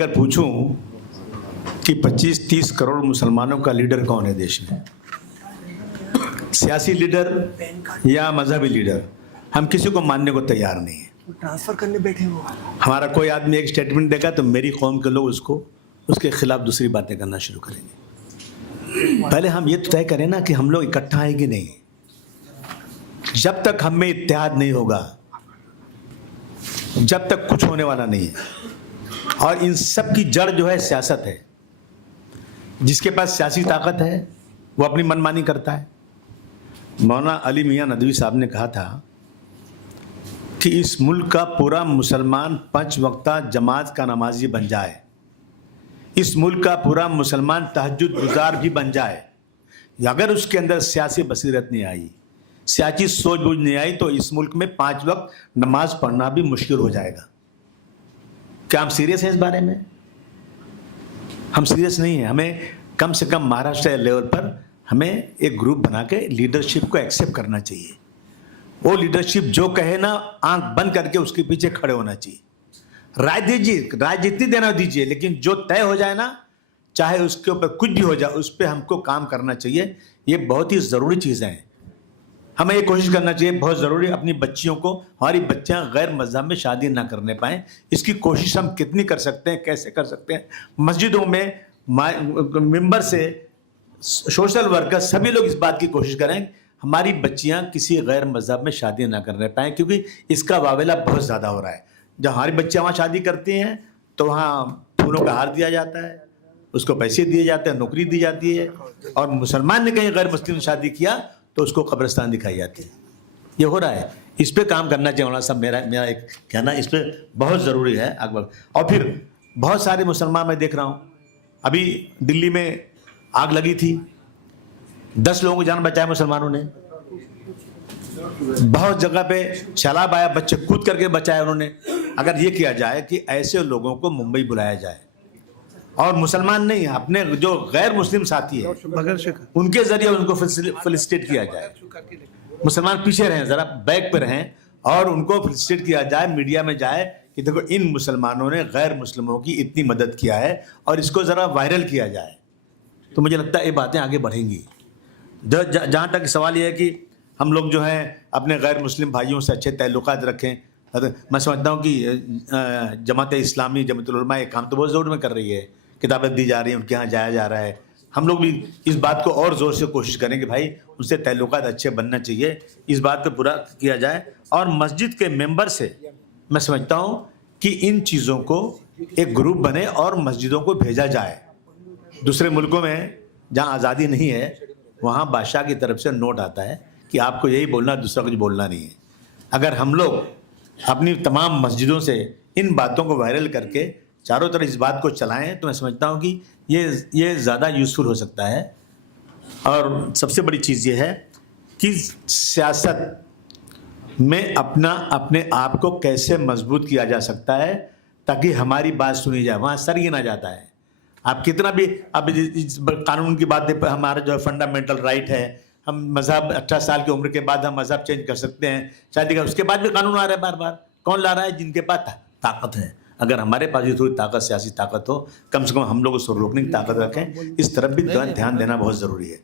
अगर पूछूं कि 25-30 करोड़ मुसलमानों का लीडर कौन है देश में, सियासी लीडर या मजहबी लीडर, हम किसी को मानने को तैयार नहीं है। ट्रांसफर करने बैठे वो। हमारा कोई आदमी एक स्टेटमेंट देगा तो मेरी कौम के लोग उसके खिलाफ दूसरी बातें करना शुरू करेंगे। पहले हम ये तो तय करें ना कि हम लोग इकट्ठा आएंगे नहीं। जब तक हम में इत्तेहाद नहीं होगा, जब तक कुछ होने वाला नहीं है। और इन सब की जड़ जो है सियासत है। जिसके पास सियासी ताकत है वो अपनी मनमानी करता है। मौलाना अली मियां नदवी साहब ने कहा था कि इस मुल्क का पूरा मुसलमान 5 वक्ता जमात का नमाजी बन जाए, इस मुल्क का पूरा मुसलमान तहज्जुद गुजार भी बन जाए, अगर उसके अंदर सियासी बसीरत नहीं आई, सियासी सूझबूझ नहीं आई, तो इस मुल्क में 5 वक्त नमाज पढ़ना भी मुश्किल हो जाएगा। क्या हम सीरियस हैं इस बारे में? हम सीरियस नहीं हैं। हमें कम से कम महाराष्ट्र लेवल पर हमें एक ग्रुप बना के लीडरशिप को एक्सेप्ट करना चाहिए। वो लीडरशिप जो कहे ना, आंख बंद करके उसके पीछे खड़े होना चाहिए। राय दीजिए, राय जितनी देना दीजिए, लेकिन जो तय हो जाए ना, चाहे उसके ऊपर कुछ भी हो जाए, उस पर हमको काम करना चाहिए। ये बहुत ही ज़रूरी चीज़ें हैं। हमें ये कोशिश करना चाहिए, बहुत ज़रूरी, अपनी बच्चियों को, हमारी बच्चियां गैर मज़हब में शादी ना करने पाएँ। इसकी कोशिश हम कितनी कर सकते हैं, कैसे कर सकते हैं? मस्जिदों में मिंबर से सोशल वर्कर सभी लोग इस बात की कोशिश करें हमारी बच्चियां किसी गैर मज़हब में शादी ना करने पाएँ, क्योंकि इसका वावेला बहुत ज़्यादा हो रहा है। जब हमारी बच्चियां वहाँ शादी करती हैं तो वहाँ फूलों का हार दिया जाता है, उसको पैसे दिए जाते हैं, नौकरी दी जाती है, और मुसलमान ने कहीं गैर मुस्लिम शादी किया तो उसको कब्रिस्तान दिखाई जाती है। ये हो रहा है। इस पे काम करना चाहिए मौलाना साहब। मेरा एक कहना इस पे बहुत ज़रूरी है अकबर। और फिर बहुत सारे मुसलमान मैं देख रहा हूँ, अभी दिल्ली में आग लगी थी, 10 लोगों को जान बचाया मुसलमानों ने। बहुत जगह पे सैलाब आया, बच्चे कूद करके बचाए उन्होंने। अगर ये किया जाए कि ऐसे लोगों को मुंबई बुलाया जाए, और मुसलमान नहीं, अपने जो गैर मुस्लिम साथी है उनके जरिए उनको फेलिसिटेट किया जाए। मुसलमान पीछे रहें, जरा बैक पे रहें, और उनको फेलिसिटेट किया जाए, मीडिया में जाए कि देखो इन मुसलमानों ने गैर मुस्लिमों की इतनी मदद किया है, और इसको ज़रा वायरल किया जाए। तो मुझे लगता है ये बातें आगे बढ़ेंगी। जहाँ तक सवाल ये है कि हम लोग जो हैं अपने गैर मुस्लिम भाइयों से अच्छे ताल्लुकात रखें। मैं समझता हूँ कि जमात इस्लामी, जमातुल उलमा ये काम तो बहुत ज़ोर में कर रही है, किताबें दी जा रही हैं, उनके यहाँ जाया जा रहा है। हम लोग भी इस बात को और ज़ोर से कोशिश करें कि भाई उनसे ताल्लुकात अच्छे बनना चाहिए, इस बात को पूरा किया जाए। और मस्जिद के मेंबर से मैं समझता हूँ कि इन चीज़ों को एक ग्रुप बने और मस्जिदों को भेजा जाए। दूसरे मुल्कों में जहाँ आज़ादी नहीं है, वहाँ बादशाह की तरफ से नोट आता है कि आपको यही बोलना, दूसरा कुछ बोलना नहीं है। अगर हम लोग अपनी तमाम मस्जिदों से इन बातों को वायरल करके चारों तरफ इस बात को चलाएं, तो मैं समझता हूँ कि ये ज़्यादा यूज़फुल हो सकता है। और सबसे बड़ी चीज़ ये है कि सियासत में अपने आप को कैसे मजबूत किया जा सकता है ताकि हमारी बात सुनी जाए। वहाँ सर गिना जाता है। आप कितना भी, अब इस कानून की बात है, हमारा जो फंडामेंटल राइट है, हम मज़हब 18 साल की उम्र के बाद हम मज़हब चेंज कर सकते हैं, शादी का, उसके बाद भी कानून आ रहा है बार बार। कौन ला रहा है? जिनके पास ताकत है। अगर हमारे पास भी थोड़ी ताकत, सियासी ताकत हो, कम से कम हम लोग उसको रोकने की ताकत रखें। इस तरफ भी ध्यान देना बहुत ज़रूरी है।